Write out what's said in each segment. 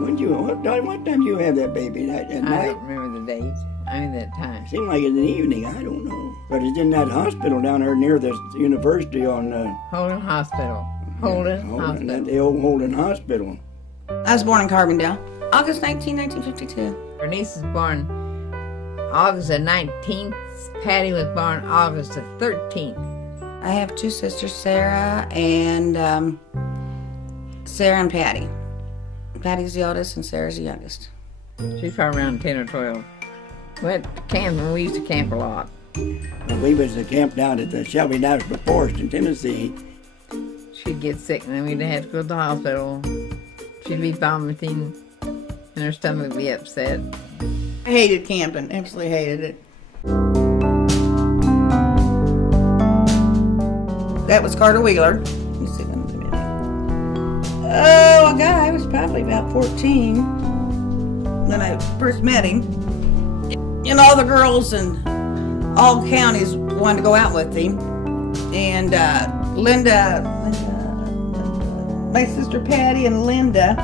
What time did you have that baby? That I night? don't remember the date. I mean that time. Seemed like it's in the evening. I don't know. But it's in that hospital down there near the university on... Holden Hospital. Hospital. The old Holden Hospital. I was born in Carbondale, August 19, 1952. Bernice was born August the 19th. Patty was born August the 13th. I have two sisters, Sarah and Patty. Patty's the oldest and Sarah's the youngest. She's probably around 10 or 12. Went camping. We used to camp a lot. We was to camp down at the Shelby National Forest in Tennessee. She'd get sick and then we'd have to go to the hospital. She'd be vomiting and her stomach would be upset. I hated camping, absolutely hated it. That was Carter Wheeler. Let me see when was it. Oh, God, I was probably about 14 when I first met him. And all the girls in all counties wanted to go out with him. And Linda, my sister Patty and Linda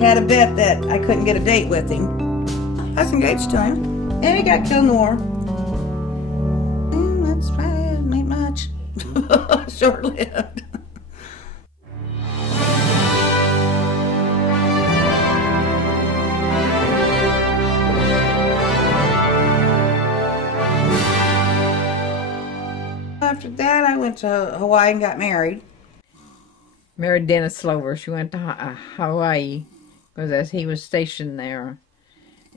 had a bet that I couldn't get a date with him. I was engaged to him. And he got killed in the war. And that's right, ain't much. Short-lived. After that, I went to Hawaii and got married. Married Dennis Slover. She went to Hawaii because he was stationed there.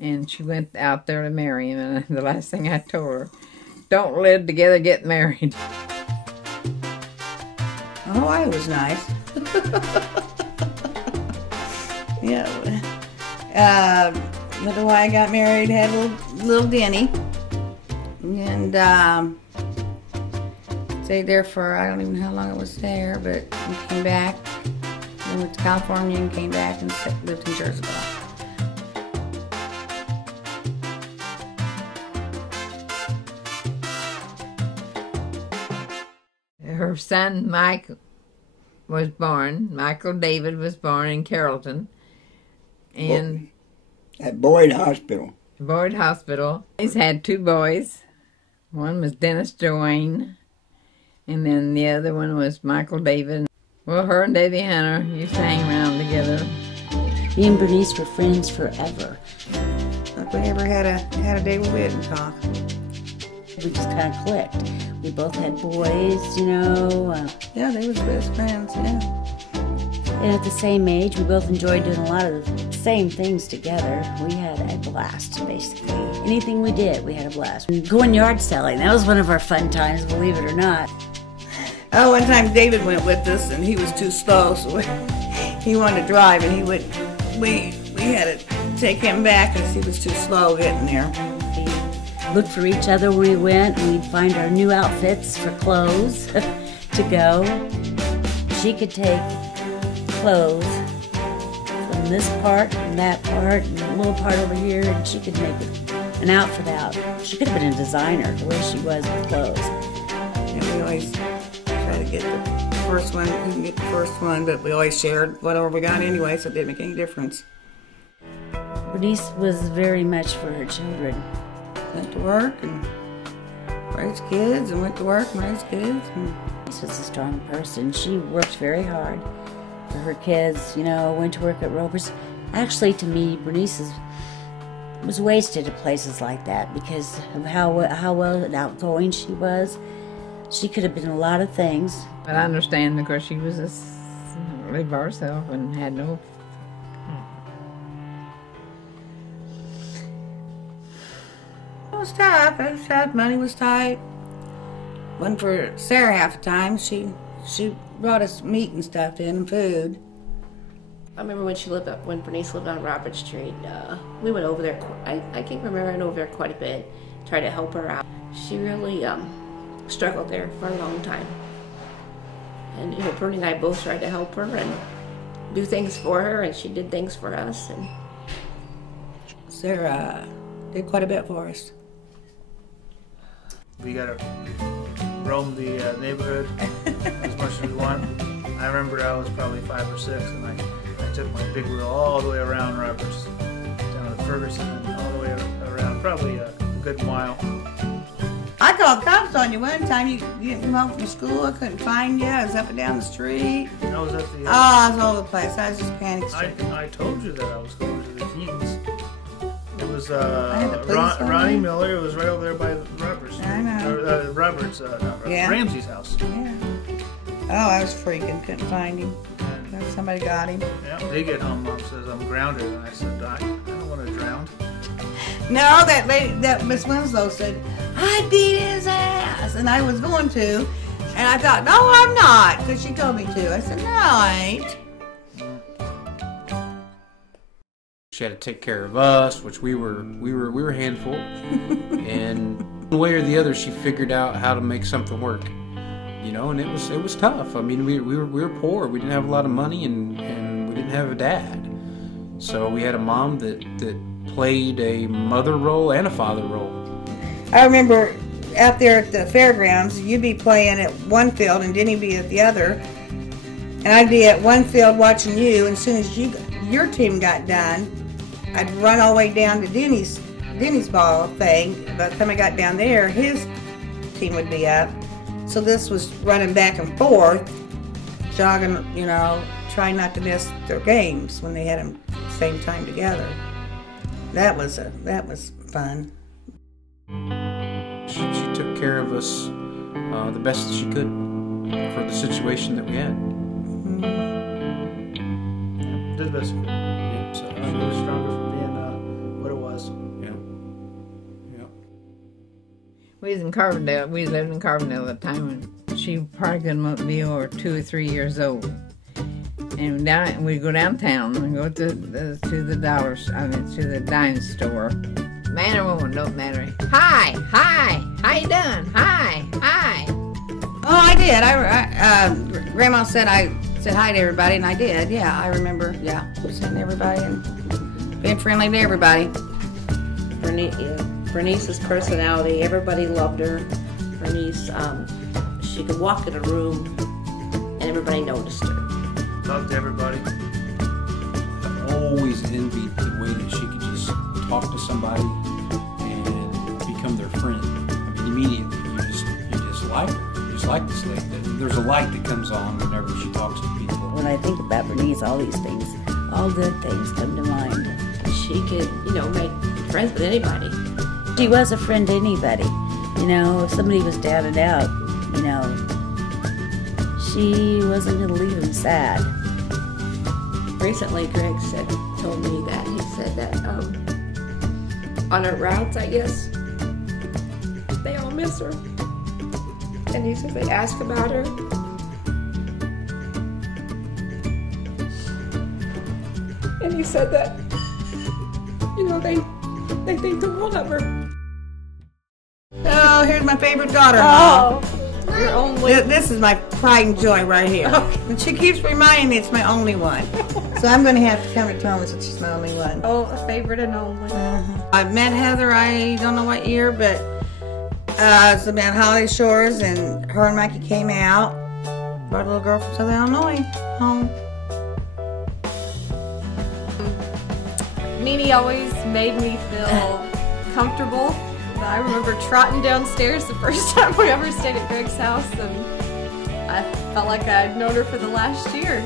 And she went out there to marry him. And the last thing I told her, don't live together, get married. Hawaii was nice. Yeah. But Hawaii got married, had a little Denny. And stayed there for, I don't even know how long I was there, but we came back. Then went to California and came back and lived in Jersey. Her son Mike was born. Michael David was born in Carrollton. And at Boyd Hospital. Boyd Hospital. He's had two boys. One was Dennis Joanne. And then the other one was Michael David. Well, her and Davy Hunter used to hang around together. Me and Bernice were friends forever. If we ever had a day we didn't talk. We just kind of clicked. We both had boys, you know. Yeah, they was best friends, yeah. And at the same age, we both enjoyed doing a lot of the same things together. We had a blast, basically. Anything we did, we had a blast. Going yard selling, that was one of our fun times, believe it or not. Oh, one time David went with us, and he was too slow, so he wanted to drive, and we had to take him back because he was too slow getting there. We looked for each other where we went, and we'd find our new outfits for clothes to go. She could take clothes from this part and that part and a little part over here, and she could make an outfit out. She could have been a designer the way she was with clothes. And we always try to get the first one. We couldn't get the first one, but we always shared whatever we got anyway, so it didn't make any difference. Bernice was very much for her children. Went to work and raised kids, and went to work and raised kids. Bernice was a strong person. She worked very hard for her kids, you know, went to work at Roper's. Actually, to me, Bernice was wasted at places like that because of how well and outgoing she was. She could have been a lot of things. But I understand, of course, she was just lived by herself and had no... It was tough. It was tough. Money was tight. Wasn't for Sarah half the time. She brought us meat and stuff in and food. I remember when Bernice lived on Robert Street. We went over there. I can't remember. I went over there quite a bit. Tried to help her out. She really struggled there for a long time. And you know, Bernie and I both tried to help her and do things for her, and she did things for us. And Sarah did quite a bit for us. We gotta roam the neighborhood as much as we want. I remember I was probably 5 or 6, and I took my big wheel all the way around Roberts, down to Ferguson, and all the way around, probably a good mile. I called cops on you one time. You didn't come home from school. I couldn't find you. I was up and down the street. I was at the. I was all over the place. I was just panic-stricken. I told you that I was going to the Keens. It was had the police on Ronnie me. Miller. It was right over there by Roberts. I know. Not Roberts, Yeah. Ramsey's house. Yeah. Oh, I was freaking. Couldn't find him. And, Somebody got him. yeah, they get home. Mom says I'm grounded, and I said I don't want to drown. No, that lady, that Miss Winslow said, I beat his ass. And I was going to. And I thought, no, I'm not. Because she told me to. I said, no, I ain't. She had to take care of us, which we were a handful. And one way or the other, she figured out how to make something work. You know, and it was tough. I mean, we were poor. We didn't have a lot of money, and we didn't have a dad. So we had a mom that played a mother role and a father role. I remember out there at the fairgrounds, you'd be playing at one field and Denny be at the other. And I'd be at one field watching you, and as soon as your team got done, I'd run all the way down to Denny's ball thing. By the time I got down there, his team would be up. So this was running back and forth, jogging, you know, trying not to miss their games when they had them at the same time together. That was fun. She took care of us the best that she could for the situation that we had. Did the best she could. Yeah, so, She was stronger for being what it was. yeah. Yeah. We was in Carbondale. We lived in Carbondale at the time, and she probably couldn't be over 2 or 3 years old. And we'd go downtown and go to the dime store. Man or woman, don't matter. Hi, how you doing? Hi. Oh, I did. Grandma said I said hi to everybody, and I did. Yeah, I remember. Yeah, seeing everybody and being friendly to everybody. Bernice's personality, everybody loved her. Bernice, she could walk in a room and everybody noticed her. Loved everybody. I've always envied the way that she could just talk to somebody and become their friend. I mean, immediately you just like her. You just like this lady. There's a light that comes on whenever she talks to people. When I think about Bernice, all these things, all good things come to mind. She could, make friends with anybody. She was a friend to anybody. You know, if somebody was down and out, she wasn't going to leave them sad. Recently, Greg told me that he said that on her routes, I guess, they all miss her. And he says they ask about her. And he said that, they think the world of her. Oh, here's my favorite daughter-in-law. You're only. This is my pride and joy right here. And she keeps reminding me it's my only one. So I'm going to have to come to terms that she's my only one. Oh, a favorite and only. I've met Heather, I don't know what year, but it's about Holly Shores, and her and Mikey came out. Brought a little girl from Southern Illinois home. Nene always made me feel comfortable. I remember trotting downstairs the first time we ever stayed at Greg's house, and I felt like I'd known her for the last year.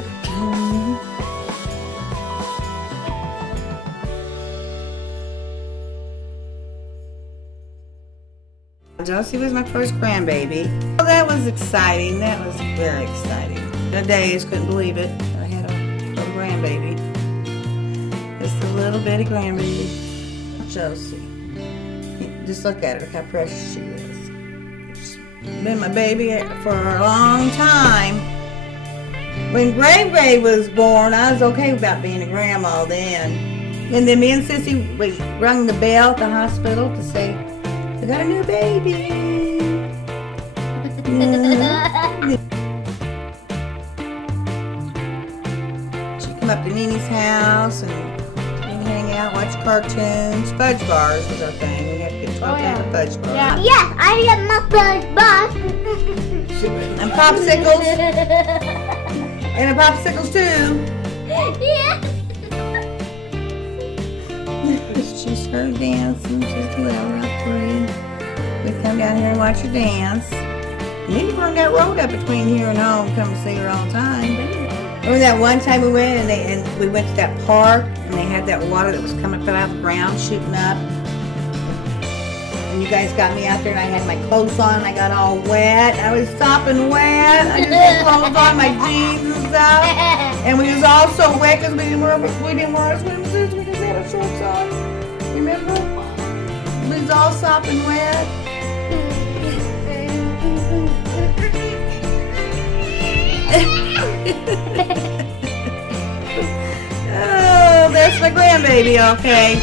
Josie was my first grandbaby. Well, that was exciting. That was very exciting. The days, couldn't believe it. I had a little grandbaby. Just a little bitty grandbaby. Josie. Just look at her, how precious she is. She's been my baby for a long time. When Gray was born, I was okay about being a grandma then. And then me and Sissy, we rung the bell at the hospital to say, we got a new baby. She'd come up to Nene's house and hang out, watch cartoons. Fudge bars was our thing. We had to get 12 kind of fudge bars. Yeah, I get my fudge bars. And popsicles. And the popsicles too. Yeah. She's her dancing. She's little, not 3. We come down here and watch her dance. You need to run that road up between here and home. Come and see her all the time. Remember that one time we went and we went to that park and they had that water that was coming up out of the ground shooting up. And you guys got me out there and I had my clothes on and I got all wet. I was sopping wet. I just had clothes on, my jeans and stuff. And we was all so wet because we didn't wear our swimsuits. We just had our shorts on. Remember? We was all sopping wet. Oh, that's my grandbaby, okay.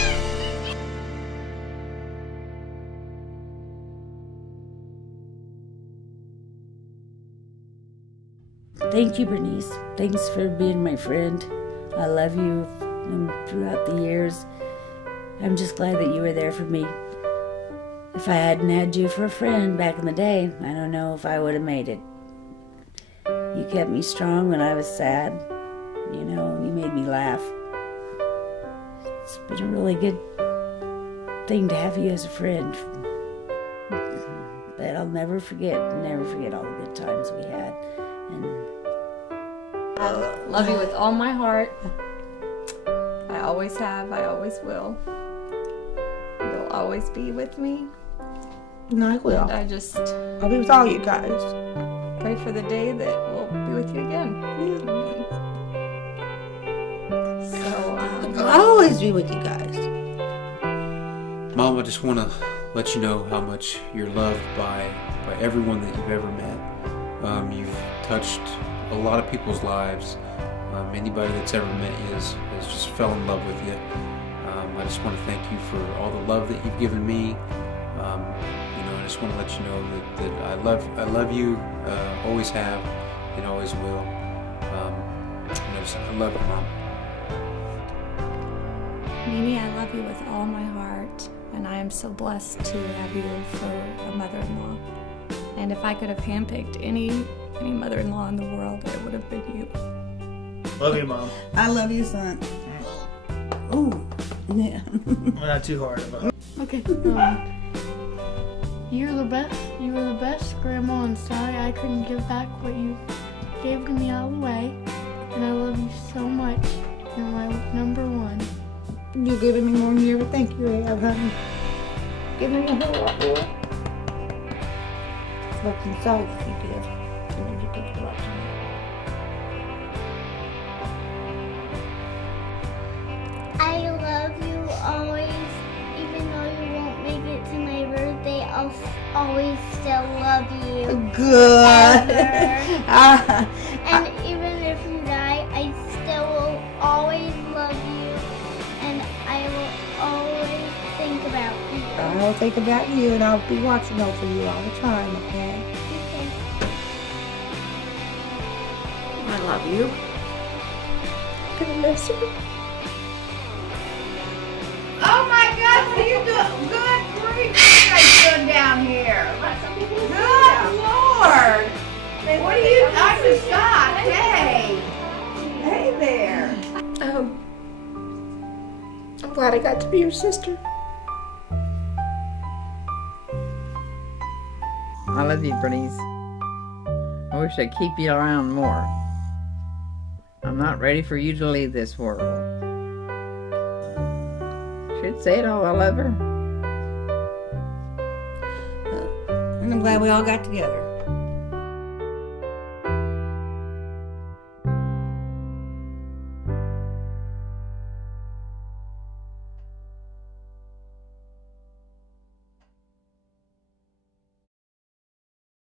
Thank you, Bernice. Thanks for being my friend. I love you throughout the years. I'm just glad that you were there for me. If I hadn't had you for a friend back in the day, I don't know if I would have made it. You kept me strong when I was sad. You know, you made me laugh. It's been a really good thing to have you as a friend. But I'll never forget all the good times we had. And I love you with all my heart. I always have, I always will. You'll always be with me. No, I will. And I'll be with all you guys. Pray for the day that we'll be with you again. So, I'll always be with you guys. Mom, I just want to let you know how much you're loved by everyone that you've ever met. You've touched a lot of people's lives. Anybody that's ever met you has just fell in love with you. I just want to thank you for all the love that you've given me. I just want to let you know that I love you, always have, and always will. I love you, Mom. Mimi, I love you with all my heart, and I am so blessed to have you for a mother-in-law. And if I could have handpicked any mother-in-law in the world, it would have been you. Love you, Mom. I love you, son. Ooh, yeah. We're not too hard about it. Okay. You're the best. You were the best, Grandma. I'm sorry I couldn't give back what you gave to me all the way. And I love you so much. You're my number one. You're giving me more than you ever think you have, honey. Giving me a whole lot more. What's inside you give. And you give a lot to me. I love you always, even though you won't make it to my birthday. I'll always still love you. Good. And even if you die, I still will always love you, and I will always think about you. I'll think about you, and I'll be watching over you all the time, okay? Okay. I love you. I'm gonna miss you. Oh my God, what are you doing? Good grief, what are you guys doing down here? Good Lord! What are you, Dr. Scott? Hey! Hey there! I'm glad I got to be your sister. I love you, Bernice. I wish I'd keep you around more. I'm not ready for you to leave this world. Should say it all, I love her. And I'm glad we all got together.